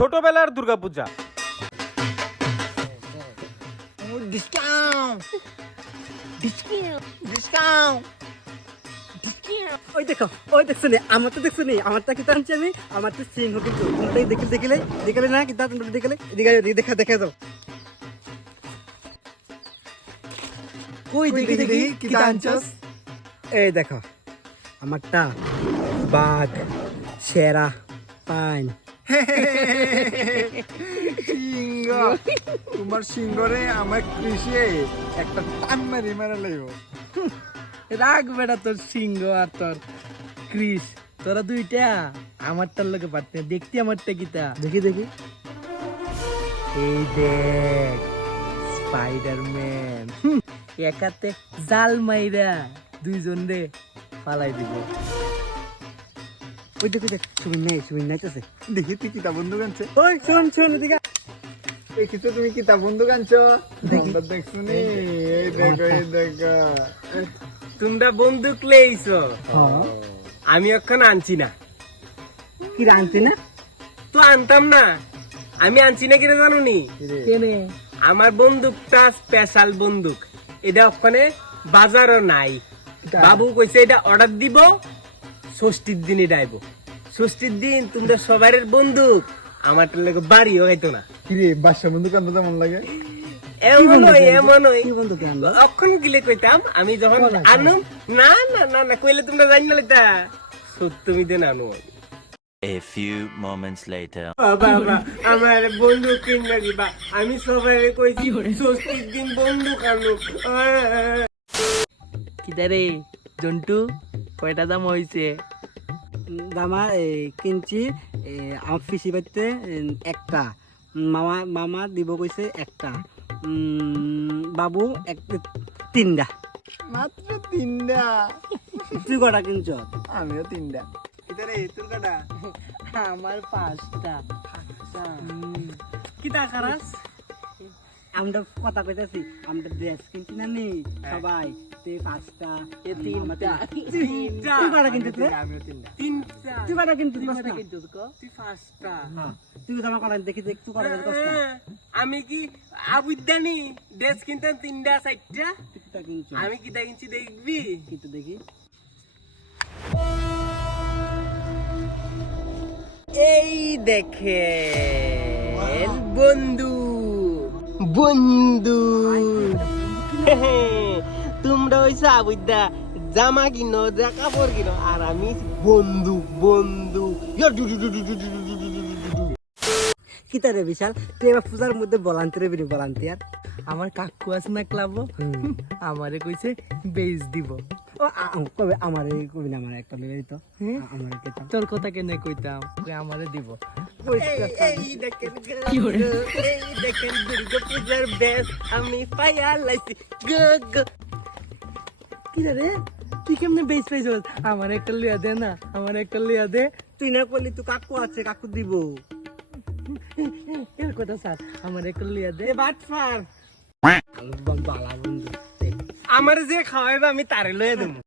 ছোটবেলার দুর্গাপূজা। ওই দেখো, ওই দেখছো নি, আমার তো দেখছো নি, আমারটা কি টানছি আমি, আমার তো সিংহ কিন্তু তোমরা দেখলে না কিন্তু তোমরা দেখলে দেখা দেখা দাও। কই দেখি কি টানছস? এই দেখো আমারটা বাঘ, শেরা, পাইন। সিংহ, তোমার সিংহরে আমার কৃষে একটা টান মারি মারা লাগব। রাগ বেটা তোর সিংহ আর তোর ক্রিস, তোরা দুইটা আমারটার লোকে পারতে দেখতি আমারটা কিতা। দেখি এই দেখ স্পাইডারম্যান একাতে জাল মাইরা দুইজন রে ফালাই দিব। ওই দেখ সুমিন নাইতেছে। দেখি তুই কিতা বন্দুক আনছে। ওই শোন এদিকে। দেখিছো তুমি কিতা বন্দুক আনছো? আমরা দেখছো নি, এই দেখো। তোমরা বন্দুক লেইছো, হ্যাঁ আমি এখন আনছি না। কি রানছি না? তো আনতাম না, আমি আনছি না কিনা জানো নি? কেনে আমার বন্দুকটা স্পেশাল বন্দুক, এটা ওখানে বাজারও নাই। বাবু কইছে এটা অর্ডার দিব, ষষ্ঠীর দিন এটা আইব। ষষ্ঠীর দিন তোমরা সবার বন্দুক আমারটার লাগে বাড়িও হইতো না। কিরে বাদশা বন্দুক আনতে মন লাগে? এমনই কি বন্ধু জ্ঞান? অক্ষণ গিলে কইতাম আমি যখন আনুম, না না না না কইলে তোমরা জানি না লইতা সত্যমি দেন আনো। A few moments later. বাবা আমার বন্দুক কিনবা দিবা, আমি সবাই কইছি ষষ্ঠীর দিন বন্দুক আনো। কিতা রে জন্টু, কয়টা দাম হইছে? দামা কিনছি আমার পিসি বাড়িতে একটা, মামা দিব কইছে একটা, বাবু তিনটা। মাত্র 3টা। তুই কটা কিনছ? আমিও 3টা। আমার 5টা। কি টাকারাস? আমরা কথা কইতাছি, আমরা ড্রেস কিনছি না নি সবাই, তুই 5টা, এ 3টা। তুই কটা কিনছিস রে? আমিও 3টা। তিনটা তুই কটা কিনছিস? কয়টা কিনছিস ক? তুই পাঁচটা। তুই তো আমার কটা দেখি দেখ, তুই কটা কিনছিস? আমি কি আবুদানি ড্রেস কিনতাম 3টা 4টা, তুই কিটা কিনছ? আমি কি কিনছি দেখবি? কিন্তু দেখি এই দেখে বন্ধু তোমরা হইছো আবুদা জামা কিনো, কাপড় কিনো, আর আমি বন্ধু। কিতা রে বিশাল, তুই এবার পূজার মধ্যে ভলান্টিয়ার। আমার কাকু আছে না ক্লাব, আমারে কইছে বেচ দিব। কবে আমার কবি না, আমার একটা লই তো আমার কেতা তোর কথা কেনে কইতাম, কই আমারে দিব। এই দেখেন দুর্গা পূজার বেশ আমি পাইয়া লাইছি গো। কি রে তুই কেমনে বেচ পাইছ? আমার একটা লিয়া দে না, আমার একটা লিয়া দে। তুই না করলি, তুই কাকু আছে, কাকু দিব। এর কথা স্যার, আমার একটা লিয়া দে। বাটফার বালা বন্ধু, আমার যে খাওয়াইবে আমি তারে লয়ে দেবো।